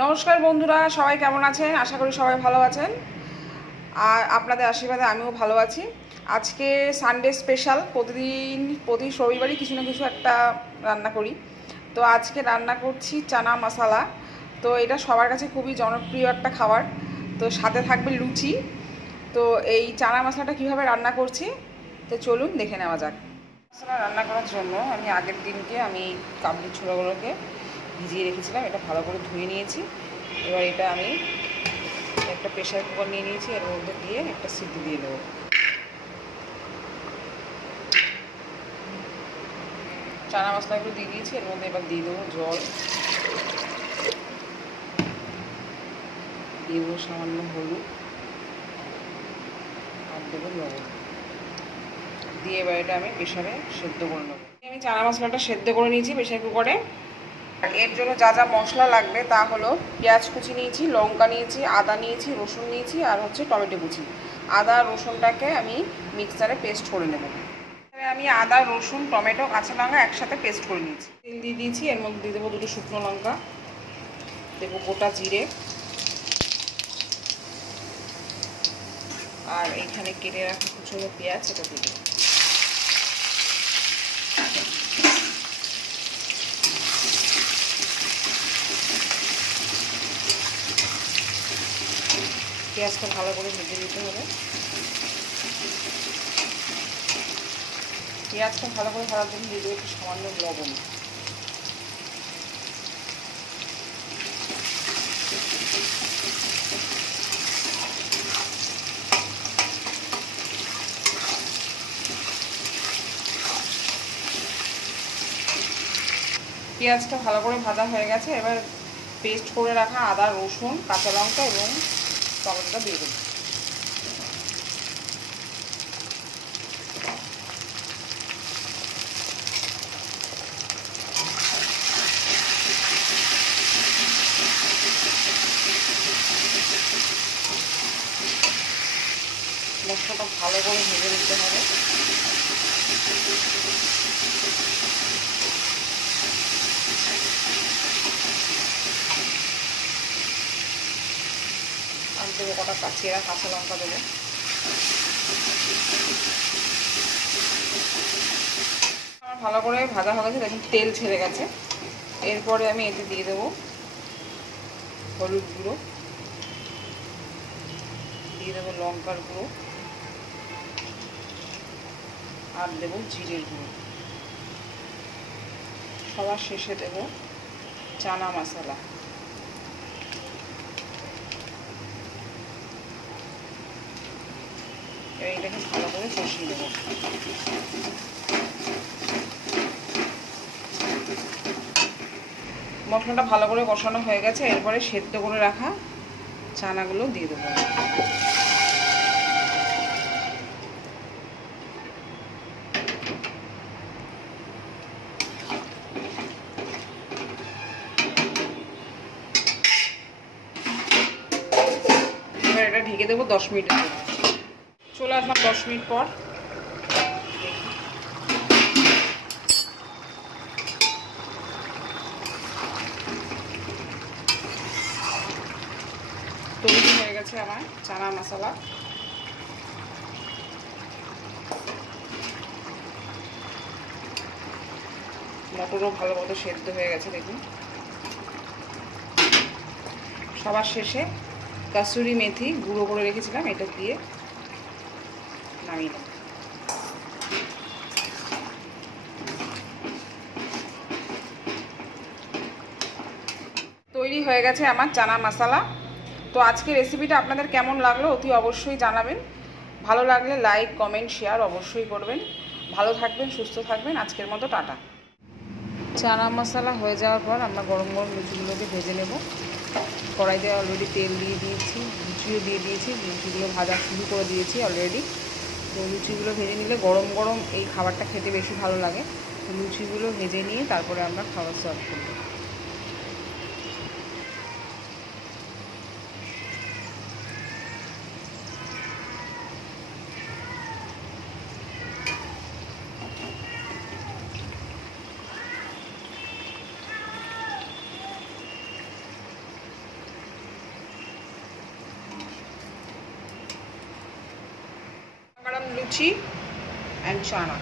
নমস্কার বন্ধুরা, সবাই কেমন আছেন? আশা করি সবাই ভালো আছেন। আর আপনাদের আশীর্বাদে আমিও ভালো আছি। আজকে সানডে স্পেশাল। প্রতি রবিবারই কিছু না কিছু একটা রান্না করি। তো আজকে রান্না করছি চানা মশালা। তো এটা সবার কাছে খুবই জনপ্রিয় একটা খাবার। তো সাথে থাকবে লুচি। তো এই চানা মশলাটা কীভাবে রান্না করছি, তো চলুন দেখে নেওয়া যাক। মশলা রান্না করার জন্য আমি আগের দিনকে কাবলি ছোলাগুলোকে ভিজিয়ে রেখেছিলাম। এটা ভালো করে ধুয়ে নিয়েছি। এবার এটা আমি একটা প্রেশার কুকার নিয়ে নিয়েছি, এর মধ্যে দিয়ে একটা সিটি দিয়ে দেবো। চানা মশলাগুলো দিয়ে দিয়েছি, এর মধ্যে এবার দিয়ে দেবো জল, দিয়ে দেবো সামান্য হলুদ, আর দেবো লবণ দিয়ে এবার এটা আমি প্রেশারে সেদ্ধ করে নেবো। আমি চানা মশলাটা সেদ্ধ করে নিয়েছি প্রেশার কুকারে। আর এর জন্য যা যা মশলা লাগবে তা হলো পেঁয়াজ কুচি নিয়েছি, লঙ্কা নিয়েছি, আদা নিয়েছি, রসুন নিয়েছি, আর হচ্ছে টমেটো কুচি। আদা রসুনটাকে আমি মিক্সারে পেস্ট করে নেব। আমি আদা রসুন টমেটো কাঁচা লঙ্কা একসাথে পেস্ট করে নিয়েছি। তেল দিয়ে দিয়েছি, এর মধ্যে দিয়ে দেবো দুটো শুকনো লঙ্কা, দেবো গোটা জিরে, আর এইখানে কেটে রাখা কুচনো পেঁয়াজ এটা দিয়ে দেবো। পেঁয়াজটা ভালো করে ভেজে নিতে হবে। পেঁয়াজটা ভালো করে ভাজার জন্য দিয়ে দেবো একটু সামান্য লবণ। পেঁয়াজটা ভালো করে ভাজা হয়ে গেছে। এবার পেস্ট করে রাখা আদা রসুন কাঁচা লঙ্কা এবং টমেটোটা দিয়ে দেবো। মশলাটা ভালো করে ভেজে নিতে হবে। আমি দেবো কটা কাঁচিয়া কাঁচা লঙ্কা দেবো। আমার ভালো করে ভাজা হয়ে গেছে, দেখুন তেল ছেড়ে গেছে। এরপরে আমি এতে দিয়ে দেবো হলুদ গুঁড়ো, দিয়ে দেবো লঙ্কার গুঁড়ো, আর দেবো জিরের গুঁড়ো। সবার শেষে দেবো চানা মশলা। এবার এটাকে ভালো করে কষিয়ে দেবো। মশলাটা ভালো করে কষানো হয়ে গেছে। এরপরে সেদ্ধ করে রাখা চানাগুলো দিয়ে দেবো। এবার এটা ঢেকে দেবো 10 মিনিটের জন্য। চলে আসলাম 10 মিনিট পর। তৈরি হয়ে গেছে আমার চানা মশলা। মটরও ভালো মতো সেদ্ধ হয়ে গেছে দেখুন। সবার শেষে কাসুরি মেথি গুঁড়ো করে রেখেছিলাম, এটা দিয়ে নামিয়ে নেব। তৈরি হয়ে গেছে আমার চানা মশলা। তো আজকে রেসিপিটা আপনাদের কেমন লাগলো অতি অবশ্যই জানাবেন। ভালো লাগলে লাইক কমেন্ট শেয়ার অবশ্যই করবেন। ভালো থাকবেন, সুস্থ থাকবেন। আজকের মতো টাটা। চানা মশলা হয়ে যাওয়ার পর আমরা গরম গরম লুচিগুলোকে ভেজে নেব। কড়াইতে অলরেডি তেল দিয়ে দিয়েছি, লুচিও দিয়ে দিয়েছি, লুচিগুলো ভাজা শুরু করে দিয়েছি অলরেডি। তো লুচিগুলো ভেজে নিলে গরম গরম এই খাবারটা খেতে বেশি ভালো লাগে। তো লুচিগুলো ভেজে নিয়ে তারপরে আমরা খাবার সার্ভ করব। লুচি অ্যান্ড চানা।